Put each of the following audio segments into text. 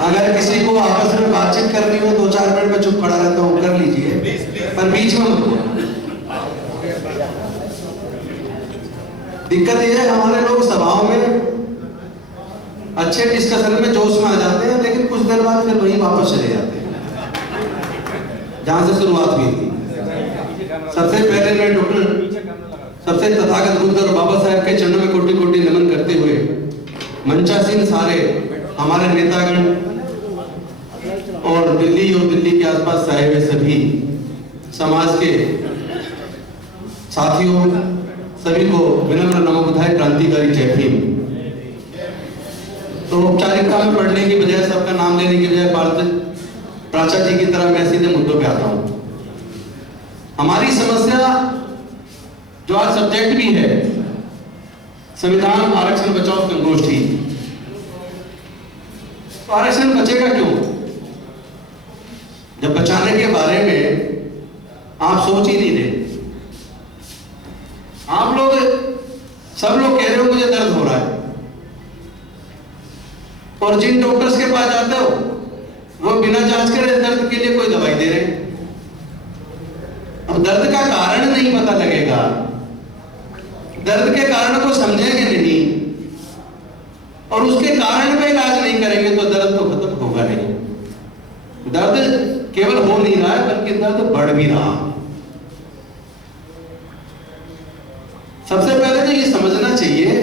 अगर किसी को आपस में बातचीत करनी हो 2-4 मिनट में चुप खड़ा रहता हूँ, कर लीजिए, पर बीच में मत बोलना। दिक्कत यह है हमारे लोग सभाओं में अच्छे डिस्कशन में जोश में आ जाते हैं, लेकिन कुछ देर बाद फिर वहीं वापस चले जाते हैं जहां से शुरुआत हुई थी। सबसे पहले मैं सबसे तथागत बुद्ध और बाबा साहेब के चरणों में कोटि कोटि नमन करते हुए मंचासीन सारे हमारे नेतागण और दिल्ली के आसपास आए हुए सभी समाज के साथियों सभी को विनम्र नमो बुद्धाय, क्रांतिकारी जय भीम। तो औपचारिकता में पढ़ने की बजाय, सबका नाम लेने की बजाय प्राचा जी की तरह मैं सीधे मुद्दों पे आता हूं। हमारी समस्या जो आज सब्जेक्ट भी है, संविधान आरक्षण बचाओ संगोष्ठी। तो आरक्षण बचेगा क्यों? जब बचाने के बारे में आप सोच ही नहीं रहे। आप लोग सब लोग कह रहे हो मुझे दर्द हो रहा है, और जिन डॉक्टर्स के पास जाते हो वो बिना जांच करे दर्द के लिए कोई दवाई दे रहे हैं। अब दर्द का कारण नहीं पता लगेगा, दर्द के कारण को समझेंगे नहीं और उसके कारण पे इलाज नहीं करेंगे तो दर्द तो खत्म होगा नहीं। दर्द केवल हो नहीं रहा है बल्कि दर्द बढ़ भी रहा। सबसे पहले तो ये समझना चाहिए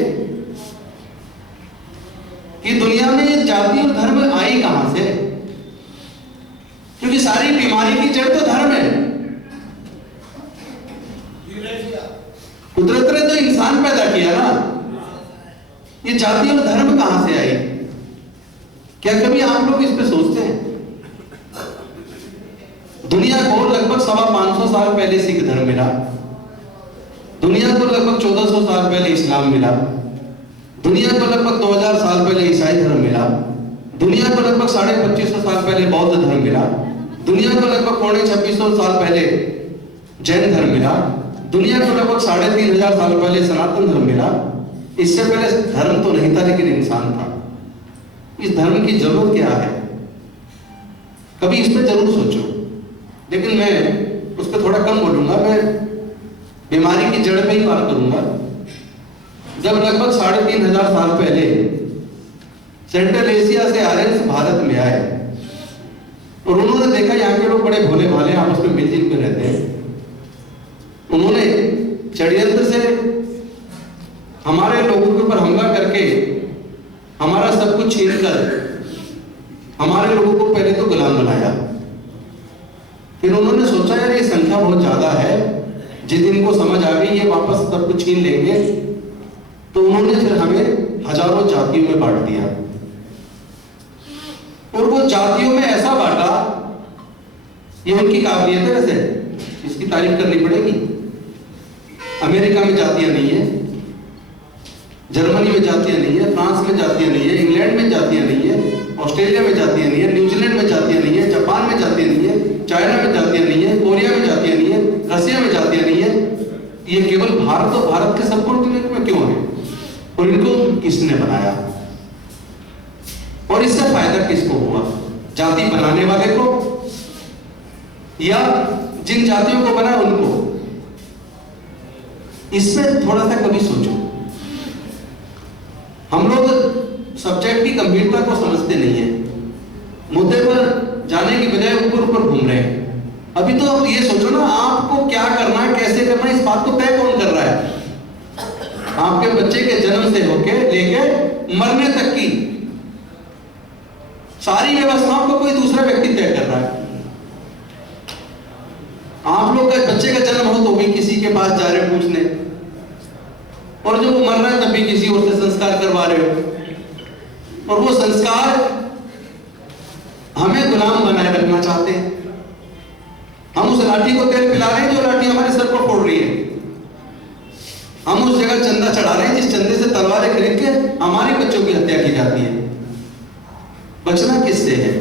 कि दुनिया में ये जाति और धर्म आई कहां से, क्योंकि सारी बीमारी की जड़ तो धर्म है। कुदरत ने तो इंसान पैदा किया ना, ये जाति और धर्म कहां से आई? क्या कभी आप लोग इस पे सोचते हैं? दुनिया को लगभग 550 साल पहले सिख धर्म मिला, दुनिया को लगभग 1400 साल पहले इस्लाम मिला, दुनिया को लगभग 2000 साल पहले ईसाई धर्म मिला, दुनिया को लगभग 2550 साल पहले बौद्ध धर्म मिला, दुनिया को लगभग 2600 साल पहले जैन धर्म मिला, दुनिया को लगभग 3500 साल पहले सनातन धर्म मिला। इससे पहले धर्म तो नहीं था लेकिन इंसान था। इस धर्म की जरूरत क्या है? कभी इस पर जरूर सोचो, लेकिन मैं उस पर थोड़ा कम बोलूंगा। मैं बीमारी की जड़ पे ही बात करूंगा। जब लगभग 3500 साल पहले सेंट्रल एशिया से आर्यंस भारत में आए और उन्होंने देखा यहाँ के लोग बड़े भोले भाले आपस में मिलजुल के रहते हैं, उन्होंने षड्यंत्र से हमारे लोगों के ऊपर हमला करके हमारा सब कुछ छीन कर हमारे लोगों को पहले तो गुलाम बनाया। फिर उन्होंने सोचा यार ये संख्या बहुत ज्यादा है, जिस दिन को समझ आ गई ये वापस सब कुछ छीन लेंगे, तो उन्होंने फिर हमें हजारों जातियों में बांट दिया। और वो जातियों में ऐसा बांटा, ये उनकी काबिलियत है, वैसे इसकी तारीफ करनी पड़ेगी। अमेरिका में जातियां नहीं है, जर्मनी में जातियां नहीं है, फ्रांस में जातियां नहीं है, इंग्लैंड में जातियां नहीं है, ऑस्ट्रेलिया में जातियां नहीं है, न्यूजीलैंड में जातियां नहीं है, जापान में जातियां नहीं है, चाइना में जातियां नहीं है, कोरिया में जातियां नहीं है, रसिया में जातियां नहीं है। ये केवल भारत और भारत के सब कॉन्टिनेंट में क्यों है? और इनको किसने बनाया? और इससे फायदा किसको हुआ? जाति बनाने वाले को या जिन जातियों को बनाया उनको? इसमें थोड़ा सा कभी सोचो। हम लोग सब्जेक्ट की गंभीरता को समझते नहीं है, मुद्दे पर जाने की बजाय ऊपर ऊपर घूम रहे हैं। अभी तो आप ये सोचो ना, आपको क्या करना है, कैसे करना है, इस बात को तय कौन कर रहा है? आपके बच्चे के जन्म से होके लेके मरने तक की सारी व्यवस्थाओं को कोई दूसरा व्यक्ति तय कर रहा है। आप लोग का बच्चे का जन्म हो तो भी किसी के पास जा रहे हो पूछने, और जब वो मर रहा है तब भी किसी और से संस्कार करवा रहे हो। और वो संस्कार हमें गुलाम बनाए रखना चाहते हैं। हम उस लाठी को तेल पिला रहे हैं जो लाठी हमारे सर पर फोड़ रही है। हम उस जगह चंदा चढ़ा रहे हैं जिस चंदे से तलवारें खरीद के हमारे बच्चों की हत्या की जाती है। बचना किससे है?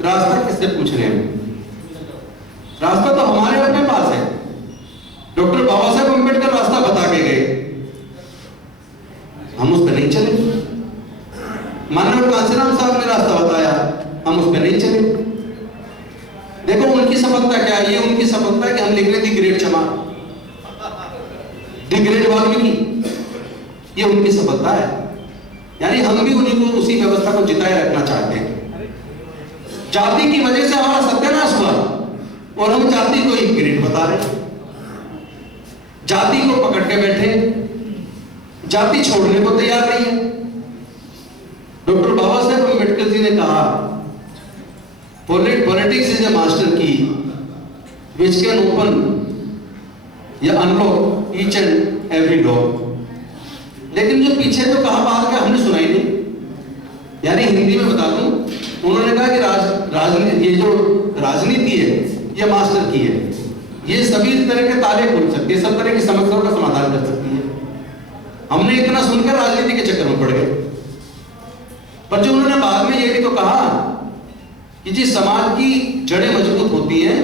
रास्ता किससे पूछ रहे हैं? रास्ता तो हमारे अपने पास है। डॉक्टर बाबा साहेब अम्बेडकर रास्ता बता के गए, हम उस पर नहीं चले। कांसीराम साहब ने रास्ता बताया, हम उस पर नहीं चले। देखो उनकी सफलता क्या है, ये उनकी सफलता है कि हम लिख रहे दी ग्रेट चमार, दी ग्रेट वाल्मीकि, ये उनकी सफलता है। यानी हम भी उन्हीं को उसी व्यवस्था को जिताए रखना चाहते हैं। जाति की वजह से हमारा सत्यानाश हुआ और हम जाति को ही ग्रेट बता रहे, जाति को पकड़ के बैठे, जाति छोड़ने को तैयार नहीं है। डॉक्टर बाबा साहेब अम्बेडकर जी ने कहा, पॉलिटिक्स इज ए मास्टर की which can open या unlock each and every door. लेकिन जो पीछे जो कहा बात का हमने सुनाई नहीं। यानी हिंदी में बता दूं, उन्होंने कहा कि राजनीति, ये जो राजनीति है ये मास्टर की है, ये सभी तरह के ताले खोल सकती है, सब तरह की समस्याओं का समाधान कर सकती है। हमने इतना सुनकर राजनीति के चक्कर में पड़ गए। पर जो उन्होंने बाद में ये भी तो कहा कि जिस समाज की जड़ें मजबूत होती हैं,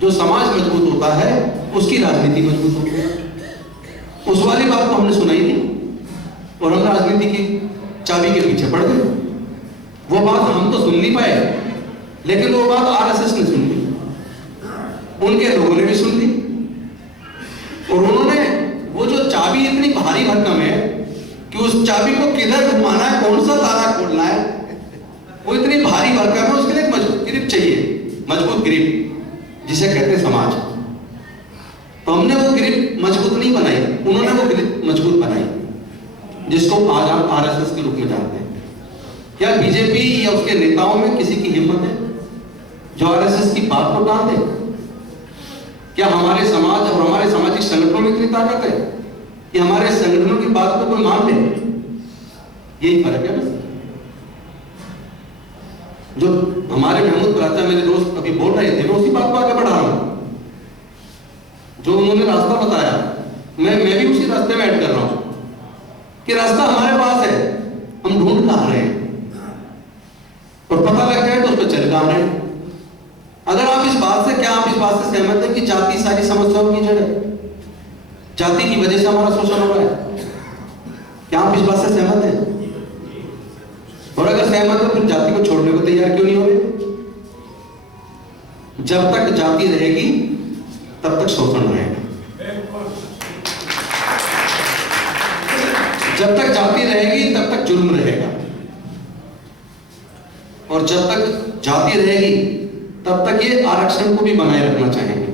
जो समाज मजबूत होता है उसकी राजनीति मजबूत होती है। उस वाली बात को हमने सुनाई नहीं और हम राजनीति की चाबी के पीछे पड़ गए। वो बात हम तो सुन नहीं पाए, लेकिन वो बात आरएसएस ने सुन ली, उनके लोगों ने भी सुन ली और उन्होंने वो जो चाबी इतनी भारी भरकम है कि उस चाबी को किधर घुमाना है, कौन सा ताला खोलना है, वो इतनी भारी भरकम है, उसके लिए एक मजबूत ग्रिप चाहिए, मजबूत ग्रिप जिसे कहते हैं समाज। तो हमने वो ग्रिप मजबूत नहीं बनाई, उन्होंने वो ग्रिप मजबूत बनाई, जिसको आज आप आरएसएस के रूप में जानते हैं। क्या बीजेपी या उसके नेताओं में किसी की हिम्मत है जो आरएसएस की बात को टाल दे? क्या हमारे समाज और हमारे सामाजिक संगठनों में इतनी ताकत है कि हमारे संगठनों की बात को कोई मान ले? यही फर्क है बस। जो हमारे महमूद प्राचा मेरे दोस्त अभी बोल रहे थे, मैं उसी बात को आगे बढ़ा रहा हूं। जो उन्होंने रास्ता बताया, मैं भी उसी रास्ते में ऐड कर रहा हूं कि रास्ता हमारे पास है, हम ढूंढ कहां रहे हैं और पता लग जाए तो उस पर चल कहां रहे हैं। अगर आप इस बात से, क्या आप इस बात से सहमत हैं कि जाति सारी समस्याओं की जड़ है, जाति की वजह से हमारा शोषण हो रहा है? क्या आप इस बात से सहमत हैं? और अगर सहमत हो फिर जाति को छोड़ने को तैयार क्यों नहीं हो रहे? जब तक जाति रहेगी तब तक शोषण रहेगा, जब तक जाति रहेगी तब तक जुल्म रहेगा, और जब तक जाति रहेगी तब तक ये आरक्षण को भी बनाए रखना चाहेंगे।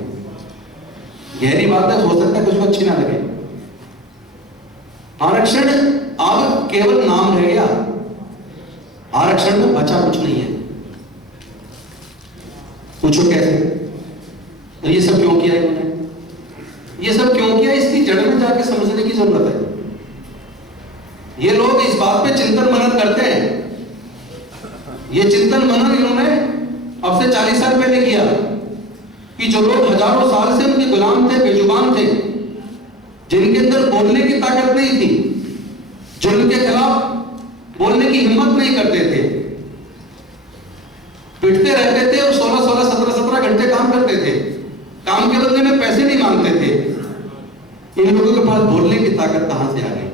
गहरी बात है, हो सकता है कुछ को अच्छी ना लगे। आरक्षण अब केवल नाम रह गया, आरक्षण में बचा कुछ नहीं है। पूछो कैसे? ये सब क्यों किया इन्होंने? ये सब क्यों किया, इसकी जड़ में जाके समझने की जरूरत है। ये लोग इस बात पे चिंतन मनन करते हैं, ये चिंतन मनन इन्होंने अब से 40 साल पहले किया कि जो लोग हजारों साल से उनके गुलाम थे, बेजुबान थे, जिनके अंदर बोलने की ताकत नहीं थी, जो उनके खिलाफ बोलने की हिम्मत नहीं करते थे, पिटते रहते थे और 16-16, 17-17 घंटे काम करते थे, काम के बदले में पैसे नहीं मांगते थे। इन लोगों के पास बोलने की ताकत कहां से आ गई?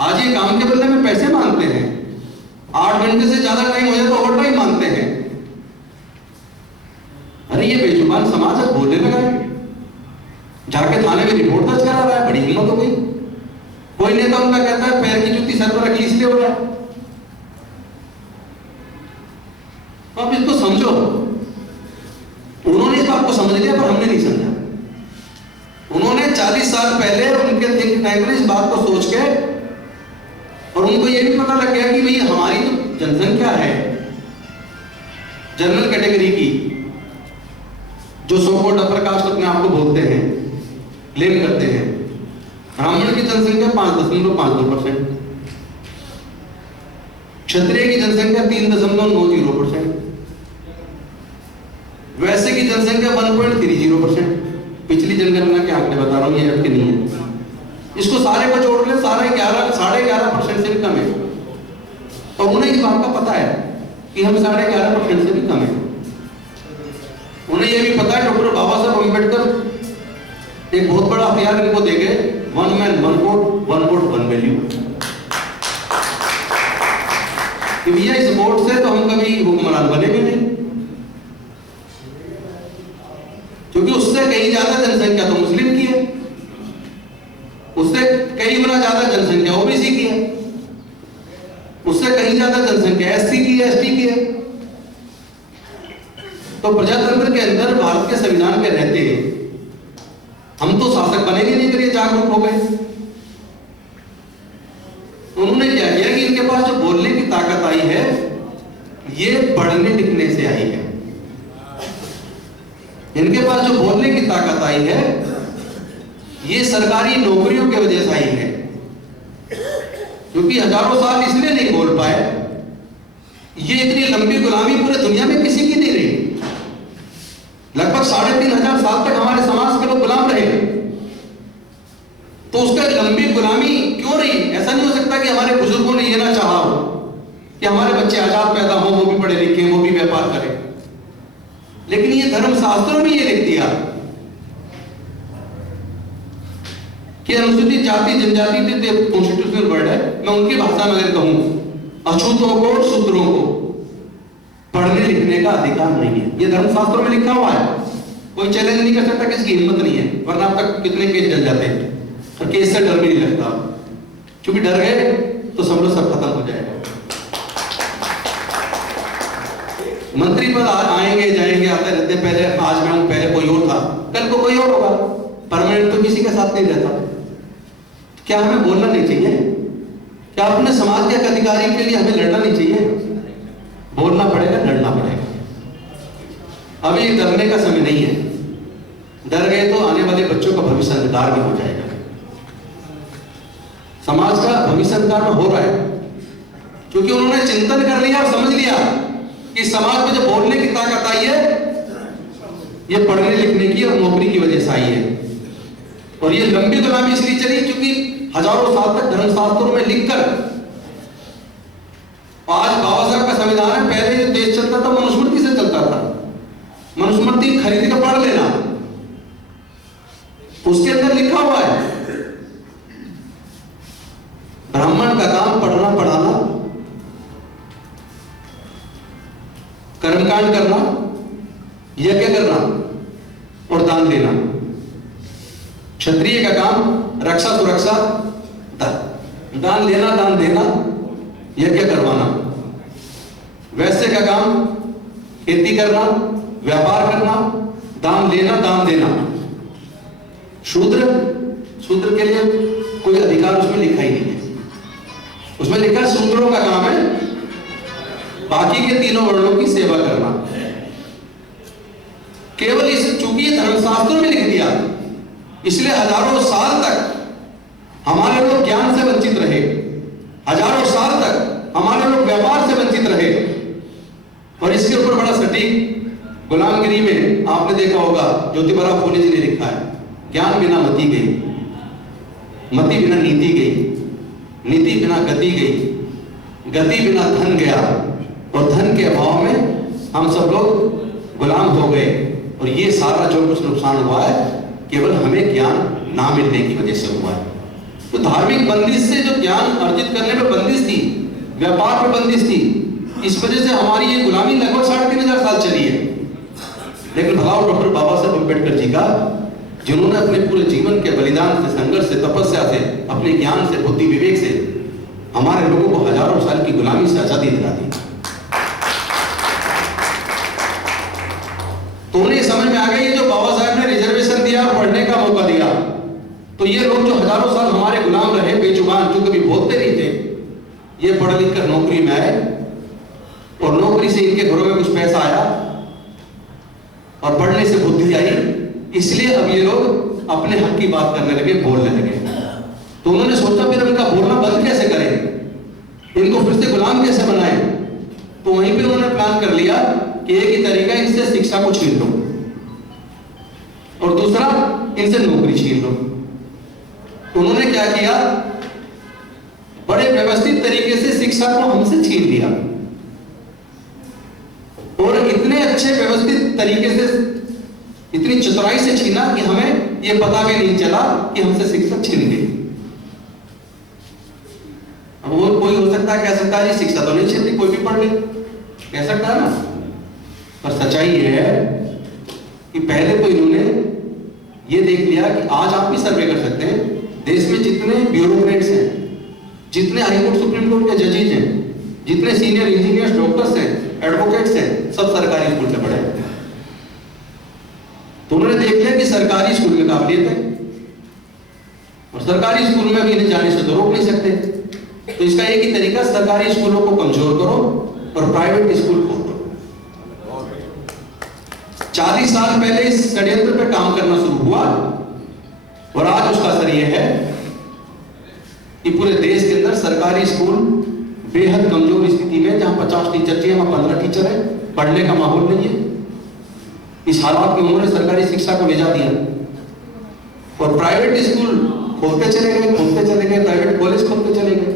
आज ये काम के बदले में पैसे मांगते हैं, 8 घंटे से ज्यादा टाइम हो जाए तो ओवर टाइम मांगते हैं। अरे ये बेजुबान समाज अब बोलने लगा है, जाके थाने में रिपोर्ट दर्ज करा रहा है, बड़ी हिम्मत हो गई। कोई नेता उनका कहता है पैर की जूती सर पर रखी इसलिए हो रहा है। तो आप इसको समझो, उन्होंने इस बात को समझ लिया पर हमने नहीं समझा। उन्होंने 40 साल पहले उनके थिंक टैंक ने इस बात को सोच के, और उनको यह भी पता लग गया कि भाई हमारी जो जनसंख्या है जनरल कैटेगरी की, जो सो कॉल्ड अपर कास्ट अपने आप को बोलते हैं, क्लेम करते हैं, ब्राह्मण की जनसंख्या 5.52%, क्षत्रिय की जनसंख्या 3.90%, वैश्य की जनसंख्या 1.30%। पिछली जनगणना के आंकड़े बता रहा हूं, ये आपके नहीं है। इसको सारे को जोड़ ले, सारे 11.5% से भी कम है। और उन्हें इस बात का पता है कि हम 11.5% से भी कम है। उन्हें यह भी पता है डॉक्टर बाबा साहब अम्बेडकर एक बहुत बड़ा हथियार इनको दे गए, 1 मैन 1 वोट 1 वोट 1 वैल्यू। कि भैया इस वोट से तो हम कभी हुक्मरान बनेंगे नहीं, क्योंकि उससे कहीं ज्यादा जनसंख्या तो मुस्लिम की है, उससे कई गुना ज्यादा जनसंख्या ओबीसी की है, उससे कहीं ज्यादा जनसंख्या एससी की है, एसटी की है। तो प्रजातंत्र के अंदर भारत के संविधान के रहते हम तो शासक बनेंगे नहीं अगर ये जागरूक हो गए। उन्होंने क्या किया कि इनके पास जो बोलने की ताकत आई है ये पढ़ने लिखने से आई है। इनके पास जो बोलने की ताकत आई है ये सरकारी नौकरियों की वजह से आई है, क्योंकि हजारों साल इसलिए नहीं बोल पाए, ये इतनी लंबी गुलामी पूरे दुनिया में किसी की नहीं रही। लगभग 3500 साल तक हमारे समाज के लोग गुलाम रहे, तो उसका लंबी गुलामी क्यों रही? ऐसा नहीं हो सकता कि हमारे बुजुर्गों ने ये ना चाहा हो कि हमारे बच्चे आजाद पैदा हो, वो भी पढ़े लिखे, वो भी व्यापार करें। लेकिन ये धर्मशास्त्रों में ये लिख दिया कि अनुसूचित जाति जनजाति कॉन्स्टिट्यूशनल वर्ड है, मैं उनकी भाषा में अगर कहूं, अछूतों को शूद्रों को पढ़ने लिखने का अधिकार नहीं है। ये धर्मशास्त्रों में लिखा हुआ है, कोई चैलेंज नहीं कर सकता, किसकी हिम्मत नहीं है, वरना अब तक कितने केस जल जाते हैं। और केस से डर भी नहीं लगता, क्योंकि डर गए तो समझो सब खत्म हो जाएगा। मंत्री पद आएंगे जाएंगे आते रहते, पहले आज मैं हूं, पहले कोई और था, कल को कोई और होगा, परमानेंट तो किसी के साथ नहीं रहता। क्या हमें बोलना नहीं चाहिए? क्या अपने समाज के अधिकारी के लिए हमें लड़ना नहीं चाहिए? बोलना पड़ेगा, लड़ना पड़ेगा। अभी डरने का समय नहीं है, डर गए तो आने वाले बच्चों का भविष्य अंधकार में हो जाएगा। समाज का भविष्य अंधकार में हो रहा है, क्योंकि उन्होंने चिंतन कर लिया और समझ लिया कि समाज में जो बोलने की ताकत आई है ये पढ़ने लिखने की और नौकरी की वजह से आई है। और ये लंबी गुलामी इसलिए चली क्योंकि हजारों साल तक धर्मशास्त्रों में लिखकर, आज बाबा साहब का संविधान है, पहले जो देश चलता था मनुस्मृति से चलता था। मनुस्मृति खरीद कर पढ़ लेना, उसके अंदर लिखा हुआ है ब्राह्मण का काम पढ़ना पढ़ाना, कर्मकांड करना, यज्ञ करना और दान देना। क्षत्रिय का काम रक्षा सुरक्षा, दान लेना, दान देना, यज्ञ करवाना। वैश्य का काम खेती करना, व्यापार करना, दान लेना, दान देना। शूद्र के लिए कोई अधिकार उसमें लिखा ही नहीं है, उसमें लिखा है शूद्रों का काम है बाकी के तीनों वर्णों की सेवा करना। केवल इस चूंकि धर्मशास्त्रों में लिख दिया, इसलिए हजारों साल तक हमारे लोग ज्ञान से वंचित रहे, हजारों साल तक हमारे लोग व्यापार से वंचित रहे। और इसके ऊपर बड़ा सटीक गुलामगिरी में आपने देखा होगा, ज्योतिबा फुले जी ने लिखा है, ज्ञान बिना मति गई, मति बिना नीति गई, नीति बिना गति गई, गति बिना धन गया, और धन के अभाव में हम सब लोग गुलाम हो गए। और ये सारा जो कुछ नुकसान हुआ है केवल हमें ज्ञान ना मिलने की वजह से हुआ है। तो धार्मिक बंदिश से जो ज्ञान अर्जित करने में बंदिश थी, व्यापार में बंदिश थी, इस वजह से हमारी ये गुलामी लगभग 3500 साल चली है। लेकिन भगवान डॉक्टर बाबा साहब अम्बेडकर जी का, जिन्होंने अपने पूरे जीवन के बलिदान से, संघर्ष से, तपस्या से, अपने ज्ञान से, बुद्धि विवेक से हमारे लोगों को हजारों साल की गुलामी से आजादी दिला दी। तो उन्हें समझ में आ गई जो बाबा साहब ने रिजर्वेशन दिया और पढ़ने का मौका दिया, तो ये लोग जो हजारों साल हमारे गुलाम रहे, बेजुबान, जो कभी बोलते नहीं थे, ये पढ़ लिख कर नौकरी में आए और नौकरी से इनके घरों में कुछ पैसा आया और पढ़ने से बुद्धि आई, इसलिए अब ये लोग अपने हक की बात करने लगे, बोलने लगे। तो उन्होंने सोचा फिर इनका बोलना बंद कैसे करें, इनको फिर से गुलाम कैसे बनाए। तो वहीं पे उन्होंने प्लान कर लिया कि एक ही तरीका, इनसे शिक्षा को छीन लो और दूसरा इनसे नौकरी छीन लो। तो उन्होंने क्या किया, बड़े व्यवस्थित तरीके से शिक्षा को हमसे छीन लिया और इतने अच्छे व्यवस्थित तरीके से, इतनी चतुराई से छीना कि हमें यह पता भी नहीं चला कि हमसे शिक्षा छीन गई। अब वो कोई हो सकता है, कह सकता है जी शिक्षा तो नहीं चाहिए, कोई भी पढ़ ले, कह सकता है ना। पर सच्चाई ये है कि पहले तो इन्होंने ये देख लिया कि आज आप भी सर्वे कर सकते हैं, देश में जितने ब्यूरोक्रेट्स हैं, जितने हाईकोर्ट सुप्रीम कोर्ट के जजेज हैं, जितने सीनियर इंजीनियर्स, डॉक्टर्स हैं, एडवोकेट्स हैं, सब सरकारी स्कूल से पढ़े हैं। तो उन्होंने देख लिया कि सरकारी स्कूल में काबिलियत है और सरकारी स्कूल में भी इन्हें जाने से तो रोक नहीं सकते। तो इसका एक ही तरीका, सरकारी स्कूलों को कमजोर करो और प्राइवेट स्कूल खोलो। 40 साल पहले इस षड्यंत्र पे काम करना शुरू हुआ और आज उसका असर यह है कि पूरे देश के अंदर सरकारी स्कूल बेहद कमजोर स्थिति में, जहां 50 टीचर चाहिए वहां 15 टीचर है, पढ़ने का माहौल नहीं है। इस हालात में उन्होंने सरकारी शिक्षा को ले जा दिया और प्राइवेट स्कूल खोलते चले गए, प्राइवेट कॉलेज खोलते चले गए।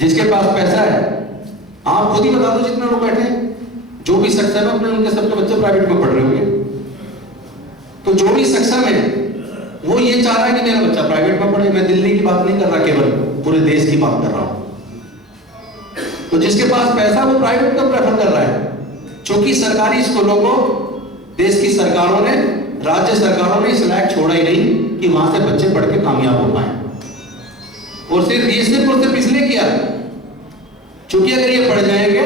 जिसके पास पैसा है, आप खुद ही बता दो जितने लोग बैठे हैं, जो भी सक्षम है अपने उनके सबके बच्चे प्राइवेट में पढ़ रहे होंगे। तो जो भी सक्षम है वो ये चाह रहा है कि मेरा बच्चा प्राइवेट में पढ़े। मैं दिल्ली की बात नहीं कर रहा, केवल पूरे देश की बात कर रहा हूं। तो जिसके पास पैसा वो प्राइवेट को प्रेफर कर रहा है, क्योंकि सरकारी स्कूलों को देश की सरकारों ने, राज्य सरकारों ने इस लायक छोड़ा ही नहीं कि वहां से बच्चे पढ़ के कामयाब हो पाए। और सिर्फ इसलिए किया क्योंकि अगर ये पढ़ जाएंगे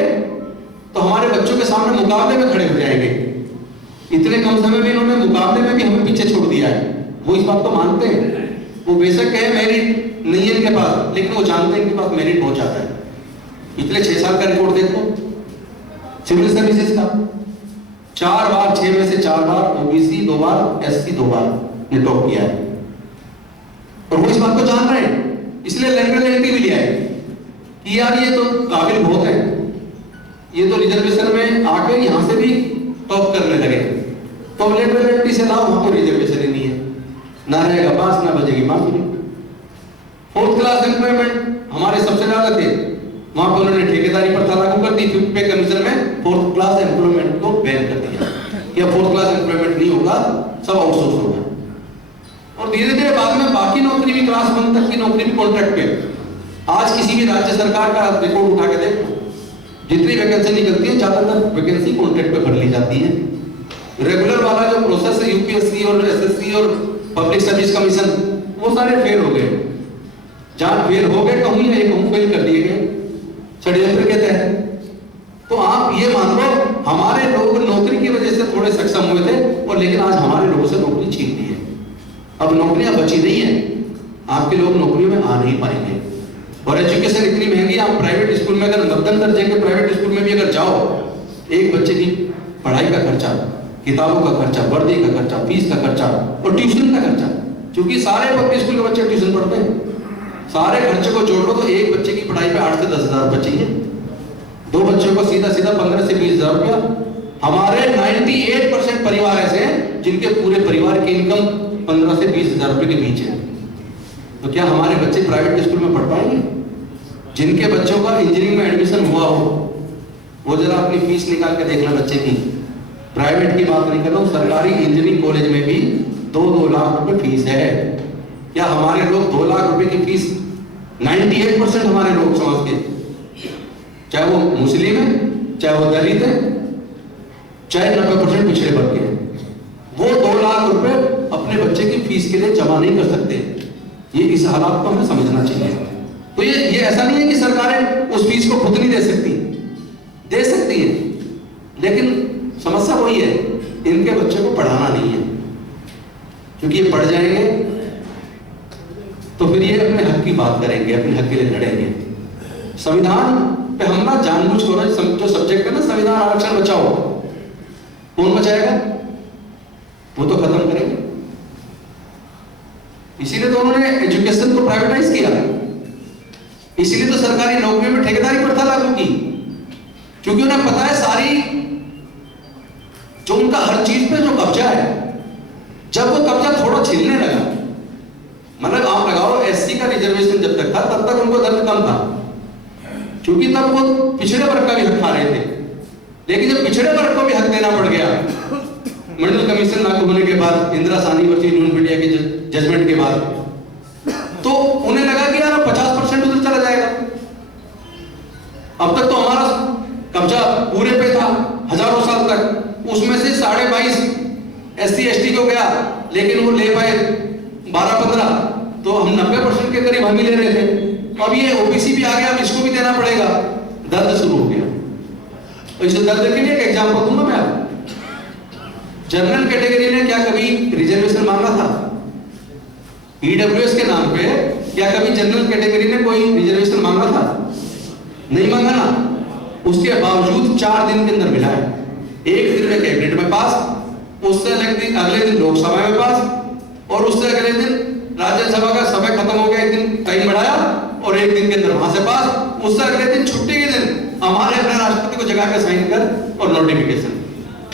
तो हमारे बच्चों के सामने मुकाबले में खड़े हो जाएंगे। इतने कम समय में इन्होंने मुकाबले में भी हमें पीछे छोड़ दिया है। वो इस बात को मानते हैं, वो बेशक कहे मेरिट नहीं है इनके पास, लेकिन वो जानते हैं इनके पास मेरिट बहुत ज्यादा है। पिछले 6 साल का रिकॉर्ड देखो सिविल सर्विसेज का, 4 बार, 6 में से 4 बार ओबीसी, 2 बार एससी, 2 बार ने टॉप किया है। और वो इस बात को जान रहे हैं, इसलिए लेटरल एंट्री भी लिया है कि यार ये तो काबिल बहुत है, ये तो रिजर्वेशन में आके यहां से भी टॉप करने लगे। तो लेटरल एंट्री से लाओ, वहां कोई रिजर्वेशन ही नहीं है, ना रहेगा पास, ना बजेगी बांसुरी। 4th क्लास एम्प्लॉयमेंट हमारे सबसे ज्यादा थे, वहां पर उन्होंने ठेकेदारी प्रथा लागू कर दी। 5th पे कमीशन में 4th क्लास एम्प्लॉयमेंट को बैन कर दिया, या 4th क्लास एम्प्लॉयमेंट नहीं होगा, सब आउटसोर्स होगा। और धीरे धीरे बाद में बाकी नौकरी भी, क्लास 1 तक की नौकरी भी कॉन्ट्रैक्ट पे। आज किसी भी राज्य सरकार का रिकॉर्ड उठा के देखो, जितनी वैकेंसी निकलती है ज्यादातर वैकेंसी कॉन्ट्रैक्ट पे भर ली जाती है। रेगुलर वाला जो प्रोसेस है यूपीएससी और एसएससी और पब्लिक सर्विस कमीशन, वो सारे फेल हो गए। जहां फेल हो गए कहूं या कहूं फेल कर दिए गए षड्यंत्र के तहत। तो आप ये मान लो हमारे लोग नौकरी की वजह से थोड़े सक्षम हुए थे, और लेकिन आज हमारे लोगों से नौकरी छीन ली है। अब नौकरियां बची नहीं है, आपके लोग नौकरियों में आ नहीं पाएंगे। और एजुकेशन इतनी महंगी, आप प्राइवेट स्कूल में अगर मध्यम दर्जे के प्राइवेट स्कूल में भी अगर जाओ, एक बच्चे की पढ़ाई का खर्चा, किताबों का खर्चा, वर्दी का खर्चा, फीस का खर्चा और ट्यूशन का खर्चा, क्योंकि सारे पब्लिक स्कूल के बच्चे ट्यूशन पढ़ते हैं, सारे खर्चे को जोड़ लो तो एक बच्चे की पढ़ाई पे 8 से 10 हजार रुपये चाहिए। 2 बच्चों को सीधा 15 से 20 हजार रुपया। हमारे 98% परिवार ऐसे हैं जिनके पूरे परिवार की इनकम 15 से 20 हजार रुपये के बीच है। तो क्या हमारे बच्चे प्राइवेट स्कूल में पढ़ पाएंगे? जिनके बच्चों का इंजीनियरिंग में एडमिशन हुआ हो, वो जरा अपनी फीस निकाल के देखना बच्चे की। प्राइवेट की बात नहीं कर रहा हूँ, सरकारी इंजीनियरिंग कॉलेज में भी 2-2 लाख रुपए फीस है। क्या हमारे लोग 2 लाख रुपए की फीस, 98% हमारे लोग समाज के, चाहे वो मुस्लिम है, चाहे वो दलित है, चाहे 90% पिछड़े वर्ग के हैं, वो 2 लाख रुपए अपने बच्चे की फीस के लिए जमा नहीं कर सकते। ये इस हालात को हमें समझना चाहिए। तो ये ऐसा नहीं है कि सरकारें उस फीस को खुद नहीं दे सकती, दे सकती है, लेकिन समस्या वही है, इनके बच्चे को पढ़ाना नहीं है। क्योंकि ये पढ़ जाएंगे तो फिर ये अपने हक की बात करेंगे, अपने हक के लिए लड़ेंगे। संविधान पे हमला जानबूझ कर, जो सब्जेक्ट है ना संविधान आरक्षण बचाओ, कौन बचाएगा? वो तो खत्म करेंगे। इसीलिए तो उन्होंने एजुकेशन को प्राइवेटाइज किया, इसीलिए तो सरकारी नौकरी में ठेकेदारी प्रथा लागू की, क्योंकि उन्हें पता है सारी जो उनका हर चीज पे जो कब्जा है, जब वो कब्जा थोड़ा छिलने लगा, मतलब आप लगाओ एससी का रिजर्वेशन जब तक था तब तक उनको दर्द कम था, क्योंकि तब वो पिछड़े वर्ग का भी हक खा रहे थे। लेकिन जब पिछड़े वर्ग को भी हक देना पड़ गया मंडल कमीशन लागू होने के बाद, Indira Sahni versus union India के जजमेंट के बाद, तो उन्हें लगा कि यार 50% उधर चला जाएगा। अब तक तो हमारा कब्जा पूरे पे था हजारों साल तक, उसमें से 22.5 SC ST को गया, लेकिन वो ले पाए 12-15, तो हम 90% के करीब हम ही ले रहे थे। अब ये OBC भी आ गया, अब इसको भी देना पड़ेगा। दर्द शुरू हो गया। तो इस दर्द के लिए एक एग्जाम्पल दूंगा मैं आपको। जनरल कैटेगरी ने क्या कभी रिजर्वेशन मांगा था? EWS के नाम पे क्या कभी जनरल कैटेगरी ने कोई रिजर्वेशन मांगा था? नहीं मांगा ना। उसके बावजूद 4 दिन के अंदर मिला है। एक दिन में कैबिनेट में पास, उससे अगले दिन लोकसभा में पास, और उससे अगले दिन राज्यसभा का समय खत्म हो गया, एक दिन टाइम बढ़ाया और एक दिन के अंदर वहां से पास, उससे अगले दिन छुट्टी के दिन हमारे अपने राष्ट्रपति को जगा के साइन कर और नोटिफिकेशन,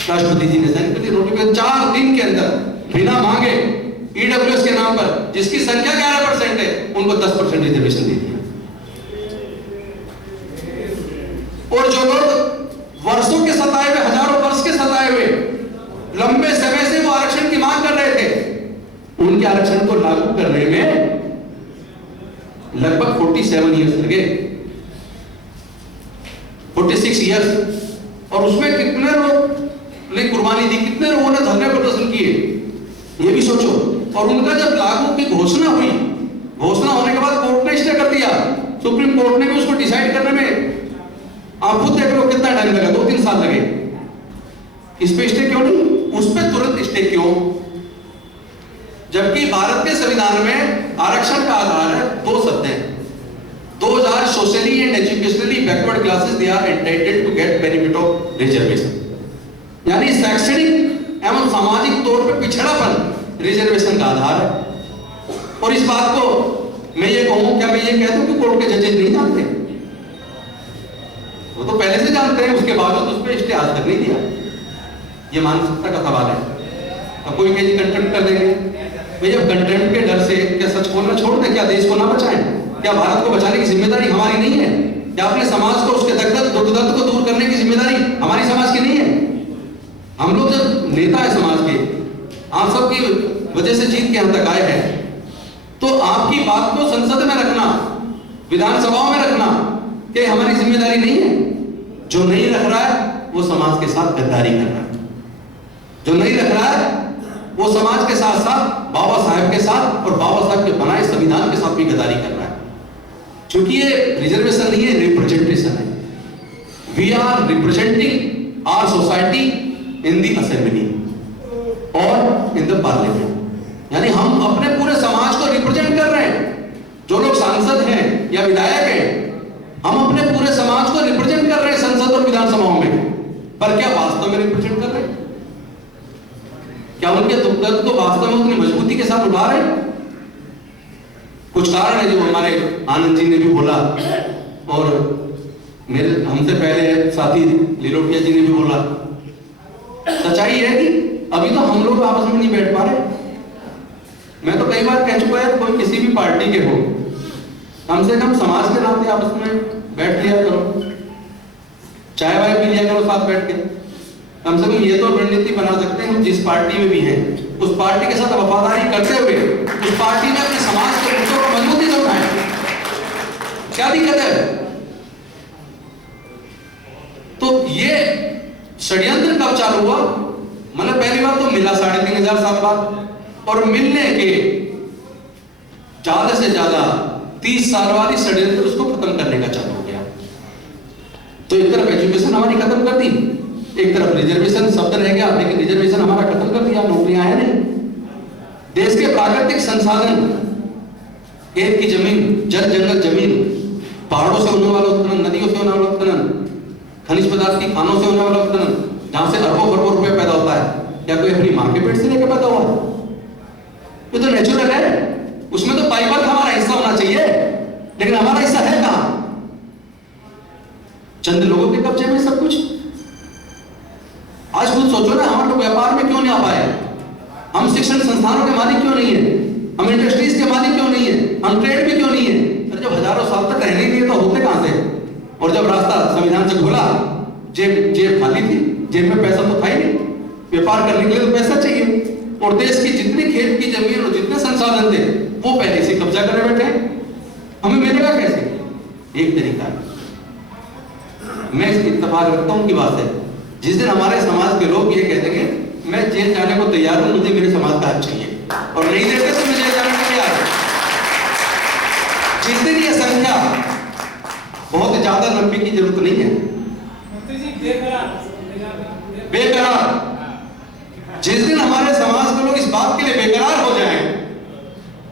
राष्ट्रपति जी ने साइन कर दी नोटिफिकेशन 4 दिन के अंदर बिना मांगे। EWS के नाम पर जिसकी संख्या 11% है, उनको 10% रिजर्वेशन दे दिया। और जो लोग वर्षों के सताए हुए, हजारों वर्ष के सताए हुए, लंबे समय से वो आरक्षण की मांग कर रहे थे, उनके आरक्षण को लागू करने में लगभग 47 ईयर्स लगे, 46 ईयर्स। और उसमें कितने लोग ने कुर्बानी दी, कितने लोगों ने धरने प्रदर्शन किए, ये भी सोचो। और उनका जब लागू की घोषणा हुई, घोषणा होने के बाद कोर्ट ने स्टे कर दिया, सुप्रीम कोर्ट ने भी उसको डिसाइड करने में, आप खुद देख लो कितना टाइम लगा, 2-3 साल लगे। इस पे स्टे क्यों नहीं? उस पे तुरंत स्टे क्यों? जबकि भारत के संविधान में आरक्षण का आधार है 2 शब्द हैं। 2000 socially and educationally backward classes they are entitled to get benefit of reservation, यानी शैक्षणिक एवं सामाजिक तौर पर पिछड़ापन रिजर्वेशन का आधार है। और इस बात को मैं ये कहूं, क्या मैं ये कह दूं कि कोर्ट के जजेस नहीं जानते? वो तो पहले से जानते हैं, उसके बावजूद उस पर स्टे आज तक नहीं दिया। ये मानसिकता का सवाल है। अब कोई कहीं कंटेम्प्ट कर देंगे, भाई जब कंटेम्प्ट के डर से क्या सच बोलना छोड़ दें? क्या देश को ना बचाएं? क्या भारत को बचाने की जिम्मेदारी हमारी नहीं है? क्या अपने समाज को, उसके दर्द को दूर करने की जिम्मेदारी हमारी समाज की नहीं है? हम लोग जब नेता है समाज के, आप सबकी वजह से जीत के यहां तक आए हैं, तो आपकी बात को संसद में रखना, विधानसभाओं में रखना, कि हमारी जिम्मेदारी नहीं है? जो नहीं रख रहा है वो समाज के साथ गद्दारी कर रहा है। जो नहीं रख रहा है वो समाज के साथ साथ बाबा साहब के साथ और बाबा साहब के बनाए संविधान के साथ भी गद्दारी कर रहा है। क्योंकि ये रिजर्वेशन नहीं है, रिप्रेजेंटेशन है। We are representing our society in the assembly और इन द पार्लियामेंट, यानी हम अपने पूरे समाज को रिप्रेजेंट कर रहे हैं। जो लोग सांसद हैं या विधायक हैं, हम अपने पूरे समाज को रिप्रेजेंट कर रहे हैं संसद और विधानसभाओं में। पर क्या वास्तव में रिप्रेजेंट कर रहे हैं? क्या उनके दुख दर्द को वास्तव में उतनी मजबूती के साथ उठा रहे हैं? कुछ कारण है जो हमारे आनंद जी ने भी बोला, और मेरे हमसे पहले साथी लिलोटिया जी ने भी बोला। सच्चाई है कि अभी तो हम लोग आपस में नहीं बैठ पा रहे। मैं तो कई बार कह चुका है, कोई किसी भी पार्टी के हो, कम से कम समाज के नाते आपस में बैठ लिया करो, चाय वाय पी लिया करो साथ बैठ के। कम से कम ये तो रणनीति बना सकते हैं, जिस पार्टी में भी हैं उस पार्टी के साथ वफादारी करते हुए उस पार्टी में अपने समाज के मुद्दों को मजबूती से उठाएं। क्या दिक्कत है? तो ये षड्यंत्र कब चालू हुआ? मतलब पहली बार तो मिला 3500 साल बाद, और मिलने के ज्यादा से ज्यादा 30 साल बाद इस षड्यंत्र उसको खत्म करने का चालू हो गया। तो एक तरफ एजुकेशन हमारी खत्म कर दी, एक तरफ रिजर्वेशन शब्द रह गया, लेकिन रिजर्वेशन हमारा खत्म कर दिया, नौकरियां है नहीं। देश के प्राकृतिक संसाधन, खेत की जमीन, जल जंगल जमीन, पहाड़ों से होने वाला उत्खनन, नदियों से होने वाला उत्खनन, खनिज पदार्थ की खानों से होने वाला उत्खनन, जहां से अरबों खरबों रुपए पैदा होता है, क्या कोई अपनी मां के पेट से लेकर पैदा हुआ? ये तो नेचुरल है। उसमें तो बाई बर्थ हमारा हिस्सा होना चाहिए, लेकिन हमारा हिस्सा है कहां? चंद लोगों के कब्जे में सब कुछ। आज खुद सोचो ना, हम लोग व्यापार में क्यों नहीं आ पाए? हम शिक्षण संस्थानों के मालिक क्यों नहीं है? हम इंडस्ट्रीज के मालिक क्यों नहीं है? हम ट्रेड भी क्यों नहीं है? अरे जब हजारों साल तक रहने के लिए तो होते कहां से? और जब रास्ता संविधान से खुला, जेब खाली थी, जेब में पैसा तो था ही नहीं, व्यापार करने के लिए तो पैसा चाहिए। और देश की जितनी खेत की जमीन और जितने संसाधन थे वो पहले से कब्जा करे बैठे, हमें मिलेगा कैसे? एक तरीका मैं इस इत्तेफाक रखता हूँ उनकी बात है। जिस दिन हमारे समाज के लोग ये कह देंगे मैं जेल जाने को तैयार हूं, मुझे मेरे समाज का हक चाहिए, और नहीं देते तो मैं जेल जाने को तैयार हूं, जिस दिन ये संख्या बहुत ज्यादा लंबी की जरूरत नहीं है, बेकरार, जिस दिन हमारे समाज के लोग इस बात के लिए बेकरार हो जाएं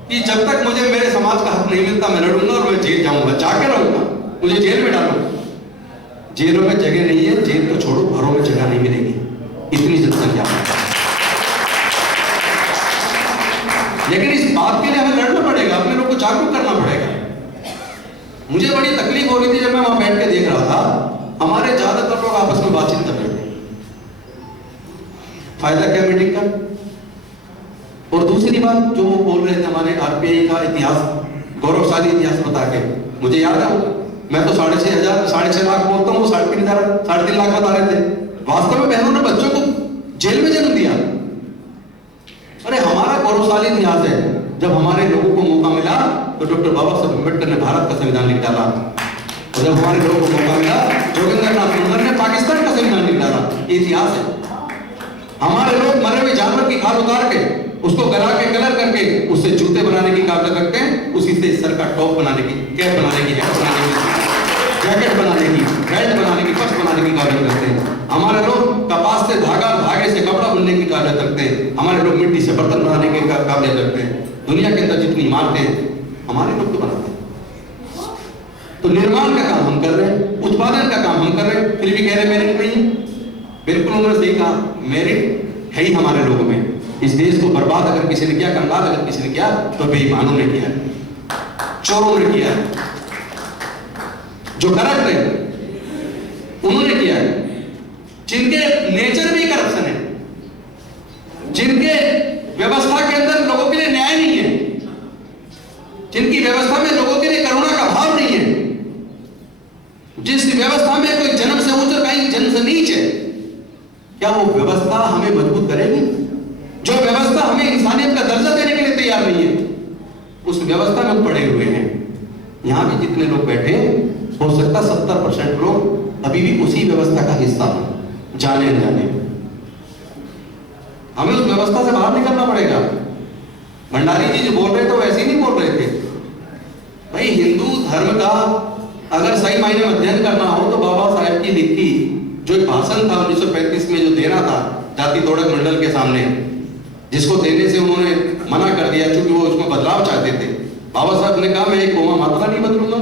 कि जब तक मुझे मेरे समाज का हक नहीं मिलता मैं लड़ूंगा और मैं जेल जाऊंगा, जाके रहूंगा, मुझे जेल में डालो। जेलों में जगह नहीं है, जेल तो छोड़ो, घरों में जगह नहीं मिलेगी, इतनी जनसंख्या। लेकिन इस बात के लिए हमें लड़ना पड़ेगा, अपने लोग को जागरूक करना पड़ेगा। मुझे बड़ी तकलीफ हो रही थी जब मैं वहां बैठ के देख रहा था, हमारे ज्यादातर लोग आपस में बातचीत कर रहे थे, फायदा क्या मीटिंग का। और दूसरी बात जो वो बोल रहे थे हमारे आरपीआई का इतिहास, गौरवशाली इतिहास बता के, मुझे याद है मैं तो 6,500 लाख बोलता हूँ, वो 3.5 लाख बता रहे थे। वास्तव में बहनों ने बच्चों को जेल में जन्म दिया। अरे हमारा गौरवशाली इतिहास है, जब हमारे लोगों को मौका मिला तो डॉक्टर बाबा साहब अम्बेडकर ने भारत का संविधान लिख डाला, और जब हमारे लोगों को मौका मिला जोगिंदर नाथ नेहरू ने पाकिस्तान का संविधान लिख डाला। ये इतिहास है। हमारे लोग मरे हुए जानवर की खाल उतार के उसको गला के कलर करके उससे जूते बनाने की काबिलियत रखते हैं, उसी से सर का टॉप बनाने की, कैप बनाने की, हैट बनाने की, जैकेट बनाने की, बेल्ट बनाने की, पर्स बनाने की काबिलियत रखते हैं। हमारे लोग कपास से धागा, धागे से कपड़ा बुनने की काबिलियत रखते हैं। हमारे लोग मिट्टी से बर्तन बनाने की काबिलियत रखते हैं। दुनिया के अंदर जितनी इमारतें हमारे लोग तो बनाते हैं। तो निर्माण का काम हम कर रहे हैं, उत्पादन का काम हम कर रहे हैं, फिर भी कह रहे मेरिट नहीं है। बिल्कुल उन्होंने सही कहा, मेरिट है ही हमारे लोगों में। इस देश को बर्बाद अगर किसी ने किया, कंगाल अगर किसी ने किया, तो बेईमानों ने किया, चोरों ने किया, जो करप्ट है उन्होंने किया है, जिनके नेचर में करप्शन है, जिनके व्यवस्था के अंदर लोगों के लिए न्याय नहीं है, जिनकी व्यवस्था में लोगों के लिए करुणा का भाव नहीं है, जिस व्यवस्था में कोई जन्म से ऊंचा कहीं जन्म से नीच है, क्या वो व्यवस्था हमें मजबूत करेगी? जो व्यवस्था हमें इंसानियत का दर्जा देने के लिए तैयार नहीं है, उस व्यवस्था में पड़े हुए हैं। यहां भी जितने लोग बैठे, हो सकता 70% लोग अभी भी उसी व्यवस्था का हिस्सा हो, जाने अनजाने। हमें उस व्यवस्था से बाहर निकलना पड़ेगा। भंडारी जी जो बोल रहे थे वो ऐसे ही नहीं बोल रहे थे। भाई हिंदू धर्म का अगर सही मायने में अध्ययन करना हो तो बाबा साहेब की लिखी जो एक भाषण था 1935 में जो देना था जाति तोड़क मंडल के सामने, जिसको देने से उन्होंने मना कर दिया क्योंकि वो उसमें बदलाव चाहते थे। बाबा साहब ने कहा मैं एक कोमा मात्रा नहीं बदलूंगा।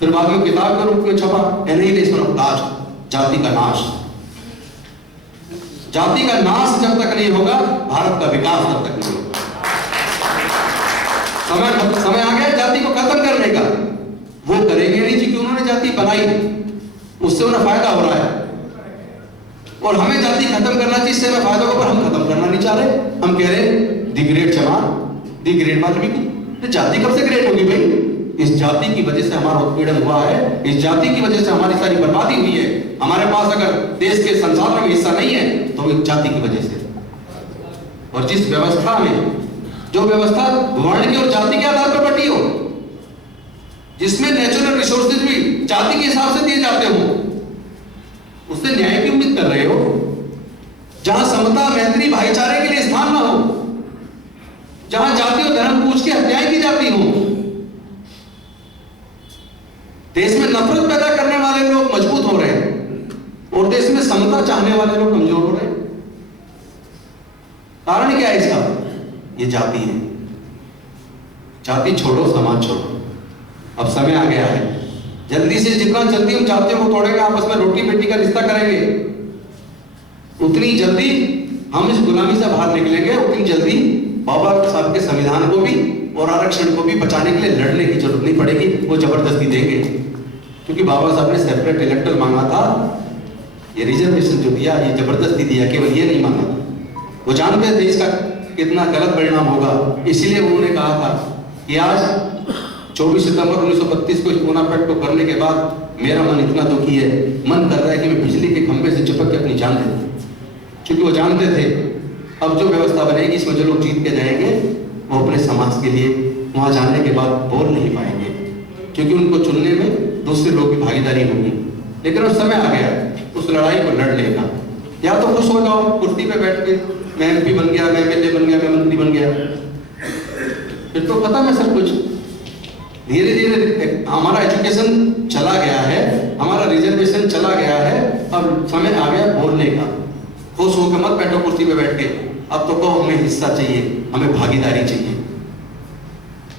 फिर बाद में किताब के रूप में छपा एनहिलेशन ऑफ कास्ट, जाति का नाश। जाति का नाश जब तक नहीं होगा भारत का विकास तब तक नहीं होगा। समय आ गया जाति को खत्म करने का। वो करेंगे नहीं क्योंकि उन्होंने जाति बनाई, उससे उन्हें फायदा हो रहा है, और हमें जाति खत्म करना चाहिए, इससे हमें फायदा होगा, पर हम खत्म करना नहीं चाह रहे। हम कह रहे दी ग्रेट चमार, दी ग्रेट वाल्मीकि। तो जाति कब से ग्रेट होगी भाई? इस जाति की वजह से हमारा उत्पीड़न हुआ है, इस जाति की वजह से हमारी सारी बर्बादी हुई है। हमारे पास अगर देश के संसाधन में हिस्सा नहीं है तो इस जाति की वजह से। और जिस व्यवस्था में, जो व्यवस्था वर्ण की और जाति के आधार पर बटी हो, जिसमें नेचुरल रिसोर्सेज भी जाति के हिसाब से दिए जाते हो, उससे न्याय की उम्मीद कर रहे हो? जहां समता, मैत्री, भाईचारे के लिए स्थान ना हो, जहां जाति और धर्म पूछ के हत्याएं की जाती हो, देश में नफरत पैदा करने वाले लोग मजबूत हो रहे हैं और देश में समता चाहने वाले लोग कमजोर हो रहे हैं। कारण क्या है इसका? ये जाति है। जाति छोड़ो, समाज छोड़ो। अब समय आ गया है, जल्दी से जितना जल्दी हम जातियों को तोड़ेंगे, आपस में रोटी बेटी का रिश्ता करेंगे, उतनी जल्दी हम इस गुलामी से बाहर निकलेंगे, उतनी जल्दी बाबा साहब के संविधान को भी और आरक्षण को भी बचाने के लिए लड़ने की जरूरत नहीं पड़ेगी। वो जबरदस्ती देंगे, क्योंकि बाबा साहब ने सेपरेट इलेक्टोरल मांगा था। ये रिजर्वेशन जो दिया, ये जबरदस्ती दिया, केवल ये नहीं मांगा था। वो जानते थे इसका कितना गलत परिणाम होगा, इसीलिए उन्होंने कहा था कि आज 24 सितंबर 1932 को इस पूना पैक्ट को करने के बाद मेरा मन इतना दुखी है, मन कर रहा है कि मैं बिजली के खंभे से चिपक के अपनी जान दे दूं। क्योंकि वो जानते थे अब जो व्यवस्था बनेगी इसमें जो लोग जीत के जाएंगे वो अपने समाज के लिए वहां जाने के बाद बोल नहीं पाएंगे, क्योंकि उनको चुनने में दूसरे लोग की भागीदारी होगी। लेकिन उस समय आ गया उस लड़ाई को लड़ने का। या तो खुश हो जाओ कुर्सी पे बैठ के, मैं MP बन गया, मैं MLA बन गया, मैं मंत्री बन गया, फिर तो खत्म है सब कुछ। धीरे धीरे हमारा एजुकेशन चला गया है, हमारा रिजर्वेशन चला गया है, अब समय आ गया बोलने का। खुश होकर मत बैठो कुर्सी पे बैठ के, अब तो कहो हमें हिस्सा चाहिए, हमें भागीदारी चाहिए।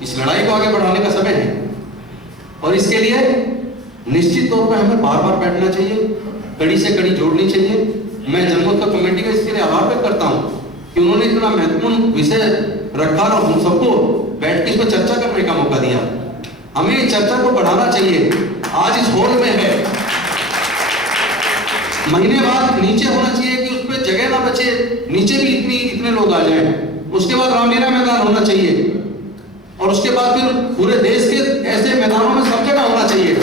इस लड़ाई को आगे बढ़ाने का समय है और इसके लिए निश्चित तौर पर हमें बार बार बैठना चाहिए, कड़ी से कड़ी जोड़नी चाहिए। मैं जन्मोत्सव कमेटी का इसके लिए आभार व्यक्त करता हूँ कि उन्होंने इतना महत्वपूर्ण विषय रखा और हम सबको बैठ के इस पर चर्चा करने का मौका दिया। हमें इस चर्चा को बढ़ाना चाहिए। आज इस हॉल में है, महीने बाद नीचे होना चाहिए कि उस पर जगह ना बचे, नीचे भी इतने लोग आ जाएं। उसके बाद रामलीला मैदान होना चाहिए और उसके बाद फिर पूरे देश के ऐसे मैदानों में सब जगह होना चाहिए।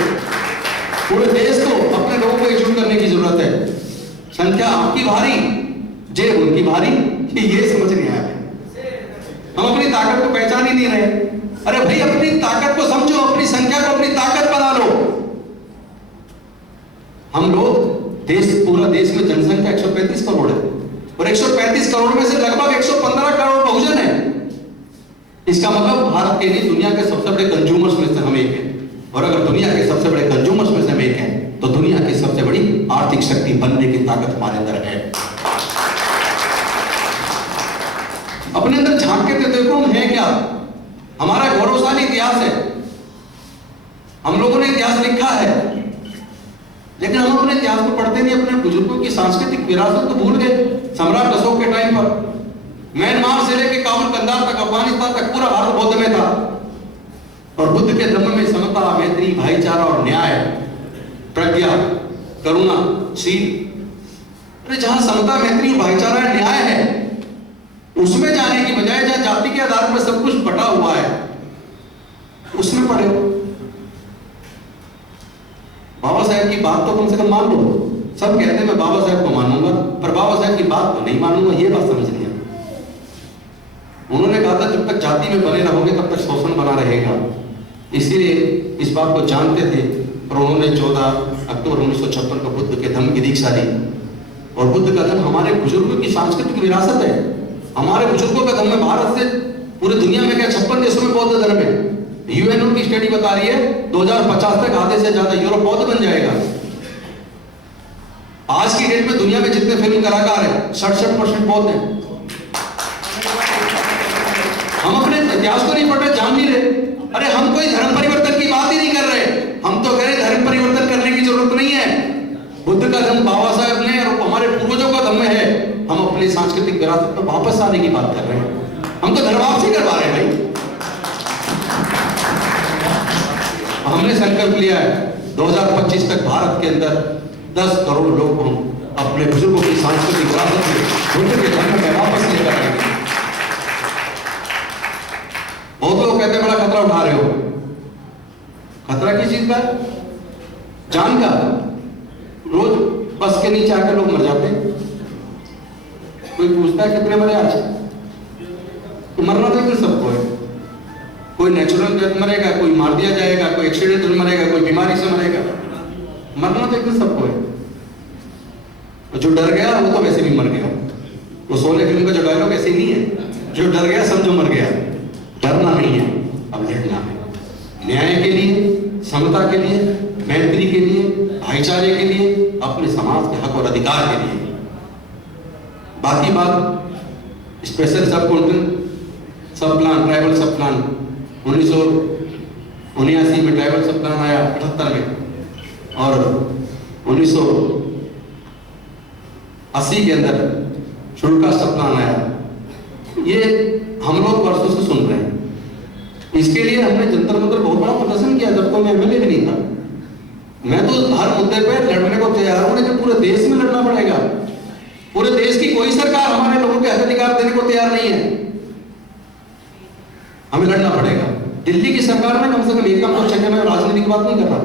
पूरे देश को अपने लोगों को एकजुट करने की जरूरत है। संख्या आपकी भारी, जेब उनकी भारी, ये समझ नहीं आया। हम अपनी ताकत को पहचान ही नहीं रहे। अरे भाई अपनी ताकत को समझो, अपनी संख्या को अपनी ताकत बना लो। हम लोग पूरा देश में जनसंख्या 135 करोड़ है और 135 करोड़ में से लगभग 115 करोड़ बहुजन है। इसका मतलब भारत के लिए दुनिया के सबसे बड़े कंज्यूमर्स में से हम एक हैं और अगर दुनिया के सबसे बड़े कंज्यूमर्स में से हम एक हैं तो दुनिया की सबसे बड़ी आर्थिक शक्ति बनने की ताकत हमारे अंदर है। अपने अंदर झांक के देखो हम हैं क्या। हमारा गौरवशाली इतिहास है, हम लोगों ने इतिहास लिखा है, लेकिन हम अपने इतिहास को पढ़ते नहीं, अपने बुजुर्गों की सांस्कृतिक विरासत को भूल गए। सम्राट अशोक के टाइम पर म्यांमार से लेकर काबुल कंधार तक, अफगानिस्तान तक पूरा भारत बौद्ध में था और बुद्ध के धर्म में समता, मैत्री, भाईचारा और न्याय, प्रज्ञा, करुणा, शील। अरे जहां समता, मैत्री और भाईचारा, न्याय है, उसमें जाने की बजाय जहां जाति के आधार पर सब कुछ बटा हुआ है उसमें पढ़े हो। बाबा साहेब की बात तो कम से कम मान लो। सब कहते हैं मैं बाबा साहेब को मानूंगा, पर बाबा साहेब की बात को नहीं मानूंगा, ये बात समझनी है। उन्होंने कहा था जब तक जाति में बने रहोगे तब तक शोषण बना रहेगा, इसीलिए इस बात को जानते थे और उन्होंने 14 अक्टूबर 1956 को बुद्ध के धम्म की दीक्षा ली। और बुद्ध का धम्म हमारे बुजुर्गों की सांस्कृतिक विरासत है। हमारे बुजुर्गों का धम्म भारत से पूरी दुनिया में क्या 56 देशों में बौद्ध धर्म है। यूएनओ की स्टडी बता रही है 2050 तक आधे से ज्यादा यूरोप बौद्ध बन जाएगा। आज की डेट में दुनिया में जितने फिल्म कलाकार हैं 67% बौद्ध हैं। हम अपने इतिहास को नहीं पढ़ रहे, जान नहीं रहे। अरे हम कोई धर्म परिवर्तन की बात ही नहीं कर रहे, हम तो कह रहे धर्म परिवर्तन करने की जरूरत नहीं है। बुद्ध का धर्म बाबा साहेब ने और हमारे पूर्वजों का धर्म है। हम अपनी सांस्कृतिक विरासत पर वापस आने की बात कर रहे हैं, हम तो धर्म वापसी करवा रहे हैं भाई। हमने संकल्प लिया है 2025 तक भारत के अंदर 10 करोड़ लोग को अपने बुजुर्गों की सांस्कृतिक विरासत में बुद्ध के धर्म में वापस लेकर आएंगे। बहुत लोग कहते हैं बड़ा खतरा उठा रहे हो। खतरा किस चीज का? जान का। रोज बस के नीचे आकर लोग मर जाते हैं। कोई पूछता है कितने मरे आज? तो मरना तो फिर सबको है। कोई नेचुरल डेथ मरेगा, कोई मार दिया जाएगा, कोई एक्सीडेंटल मरेगा, कोई बीमारी से मरेगा। मरना तो फिर सबको है। जो डर गया वो तो वैसे भी मर गया। वो शोले फिल्म का जो डायलॉग ऐसे ही नहीं है, जो डर गया समझो मर गया। डरना नहीं है, अब लड़ना है। न्याय के लिए, समता के लिए, मैत्री के लिए, भाईचारे के लिए, अपने समाज के हक और अधिकार के लिए। बाकी बात स्पेशल सब कॉन्टिनेंट सब प्लान, ट्राइबल सब प्लान 1979 में ट्राइबल सब प्लान आया, 78 में, और 1980 के अंदर शेड्यूल कास्ट सब प्लान आया। ये हम लोग वर्षों से सुन रहे हैं। इसके लिए हमने जंतर मंतर बहुत बड़ा प्रदर्शन किया जब तो मैं MLA भी नहीं था। मैं तो हर मुद्दे पे लड़ने को तैयार हूं, लेकिन पूरे देश में लड़ना पड़ेगा। पूरे देश की कोई सरकार हमारे लोगों के हक अधिकार देने को तैयार नहीं है। हमें लड़ना पड़ेगा। दिल्ली की सरकार ने कम से कम एक काम तो चाहिए, मैं राजनीति की बात नहीं कर रहा,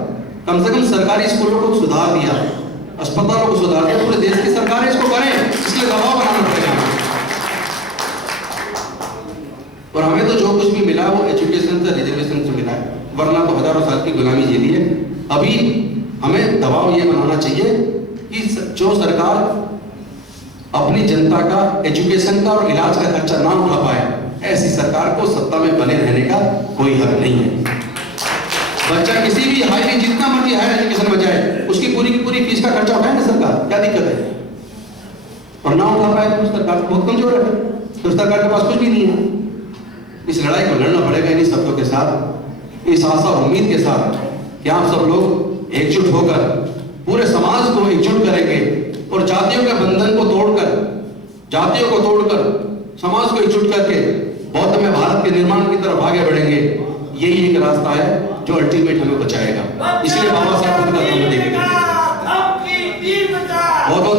कम से कम सरकारी स्कूलों को सुधार दिया, अस्पतालों को सुधार दिया। पूरे देश की सरकारें इसको करें, इसलिए दबाव बनाना पड़ेगा। और हमें तो जो कुछ भी मिला वो एजुकेशन से, रिजर्वेशन से मिला है, वरना तो हजारों साल की गुलामी झेली है। अभी हमें दबाव ये बनाना चाहिए कि जो सरकार अपनी जनता का एजुकेशन का और इलाज का खर्चा ना उठा पाए, ऐसी सरकार को सत्ता में बने रहने का कोई हक नहीं है। बच्चा किसी भी हाई, जितना मर्जी हायर एजुकेशन में जाए, उसकी पूरी की पूरी फीस का खर्चा उठाए ना सरकार, क्या दिक्कत है? और ना उठा पाए तो सरकार बहुत कमजोर है, तो सरकार के पास कुछ भी नहीं है। इस लड़ाई को लड़ना पड़ेगा इन्हीं शब्दों के साथ, इस आशा और उम्मीद के साथ कि आप सब लोग एकजुट होकर पूरे समाज को एकजुट करेंगे और जातियों के बंधन को तोड़कर, जातियों को तोड़कर समाज को एकजुट करके बौद्ध में भारत के निर्माण की तरफ आगे बढ़ेंगे। यही एक रास्ता है जो अल्टीमेट हमें बचाएगा। इसलिए बाबा साहब खुद का धम्म देंगे। बहुत बहुत